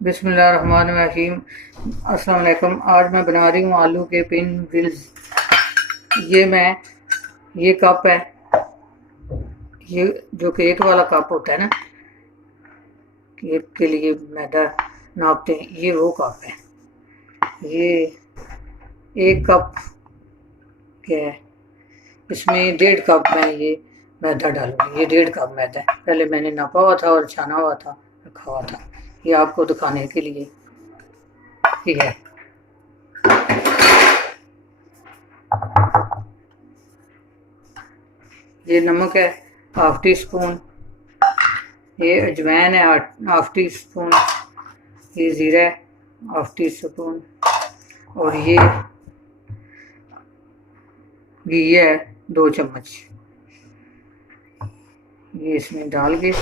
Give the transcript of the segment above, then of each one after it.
बिस्मिल्लाहिर्रहमानिर्रहीम। अस्सलाम वालेकुम। आज मैं बना रही हूँ आलू के पिन व्हील्स। ये कप है, ये जो केक वाला कप होता है ना, केक के लिए मैदा नापते हैं, ये वो कप है। ये 1 कप क्या है, इसमें 1.5 कप मैं ये मैदा डालूंगी। ये 1.5 कप मैदा है, पहले मैंने नापा हुआ था और छाना हुआ था, रखा हुआ था। ये आपको दिखाने के लिए ठीक है। ये नमक है 1/2 टी स्पून, ये अजवाइन है 1/2 टी स्पून, ये ज़ीरा है 1/2 टी स्पून, और ये घी है 2 चम्मच। ये इसमें डाल के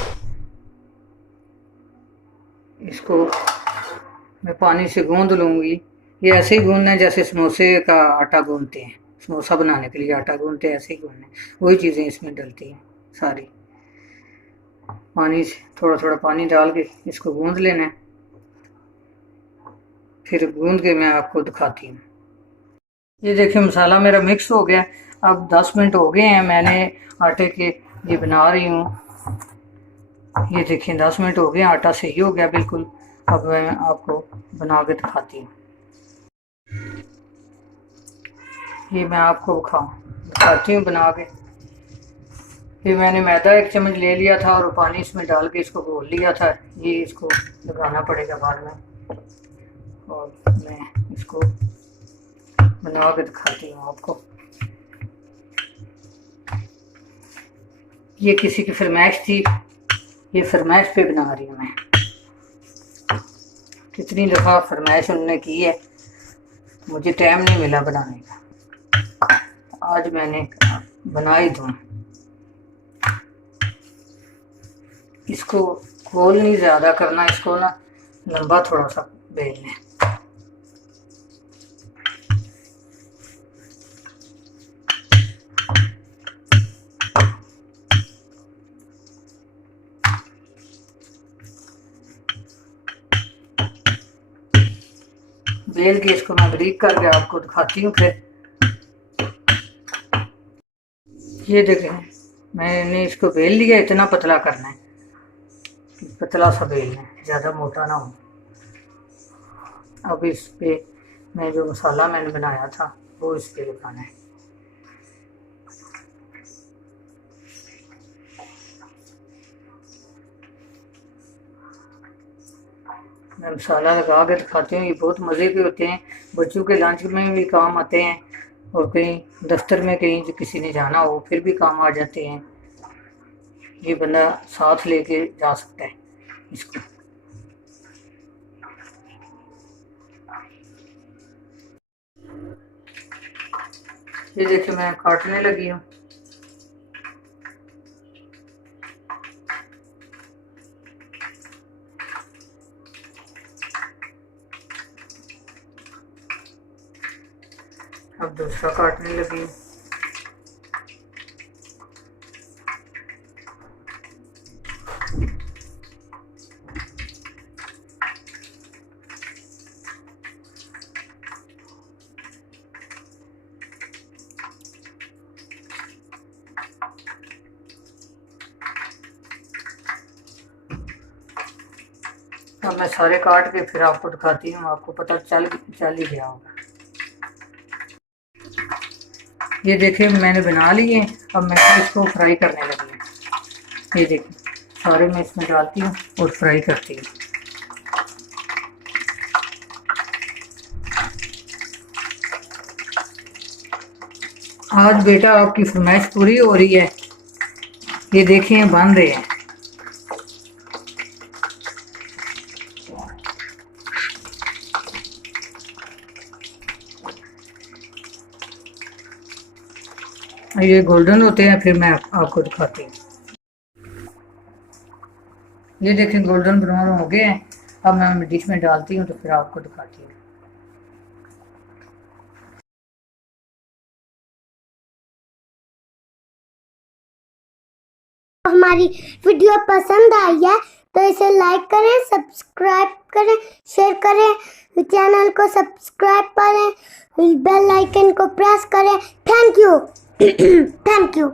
इसको मैं पानी से गूंद लूँगी। ये ऐसे ही गूंदना है जैसे समोसे का आटा गूंदते हैं, समोसा बनाने के लिए आटा गूंदते हैं, ऐसे ही गूंदना है। वही चीज़ें इसमें डलती हैं सारी। पानी से थोड़ा थोड़ा पानी डाल के इसको गूंद लेना है, फिर गूंद के मैं आपको दिखाती हूँ। ये देखिए मसाला मेरा मिक्स हो गया। अब 10 मिनट हो गए हैं मैंने आटे के ये बना रही हूँ। ये देखिए 10 मिनट हो गए, आटा सही हो गया बिल्कुल। अब मैं आपको बना के दिखाती हूँ। ये मैं आपको दिखाती हूँ बना के। ये मैंने मैदा 1 चम्मच ले लिया था और पानी इसमें डाल के इसको घोल लिया था। ये इसको लगाना पड़ेगा बाद में, और मैं इसको बना के दिखाती हूँ आपको। ये किसी की फरमाइश थी, ये फरमाइश पे बना रही हूँ मैं। कितनी दफ़ा फरमाइश उन्होंने की है, मुझे टाइम नहीं मिला बनाने का, आज मैंने बना ही दूँ। इसको गोल नहीं ज़्यादा करना, इसको ना लंबा थोड़ा सा बेलना है। बेल के इसको मैं बारीक करके आपको दिखाती हूँ। फिर ये देखें मैंने इसको बेल लिया। इतना पतला करना है, पतला सा बेलना है, ज़्यादा मोटा ना हो। अब इस पे मैं जो मसाला मैंने बनाया था वो इस पे लगाना है। मैं मसाला लगा के दिखाती हूँ। ये बहुत मज़े के होते हैं, बच्चों के लंच में भी काम आते हैं, और कहीं दफ्तर में कहीं जो किसी ने जाना हो फिर भी काम आ जाते हैं। ये बंदा साथ लेके जा सकता है इसको। ये देखिए मैं काटने लगी हूँ। अब दूसरा काटने लगी हूँ। अब मैं सारे काट के फिर आपको दिखाती हूँ, आपको पता चल ही गया होगा। ये देखिए मैंने बना लिए। अब मैं इसको फ्राई करने लगी हूँ। ये देखिए सारे मैं इसमें डालती हूँ और फ्राई करती हूँ। आज बेटा आपकी फरमाइश पूरी हो रही है। ये देखिए बन रहे हैं। ये गोल्डन होते हैं, फिर मैं आपको दिखाती हूँ। ये देखिए गोल्डन ब्राउन हो गए हैं। अब मैं डिश में डालती हूँ तो फिर आपको दिखाती हूँ। हमारी वीडियो पसंद आई है तो इसे लाइक करें, सब्सक्राइब करें, शेयर करें, चैनल को सब्सक्राइब करें, बेल आइकन को प्रेस करें। Thank you. Thank you.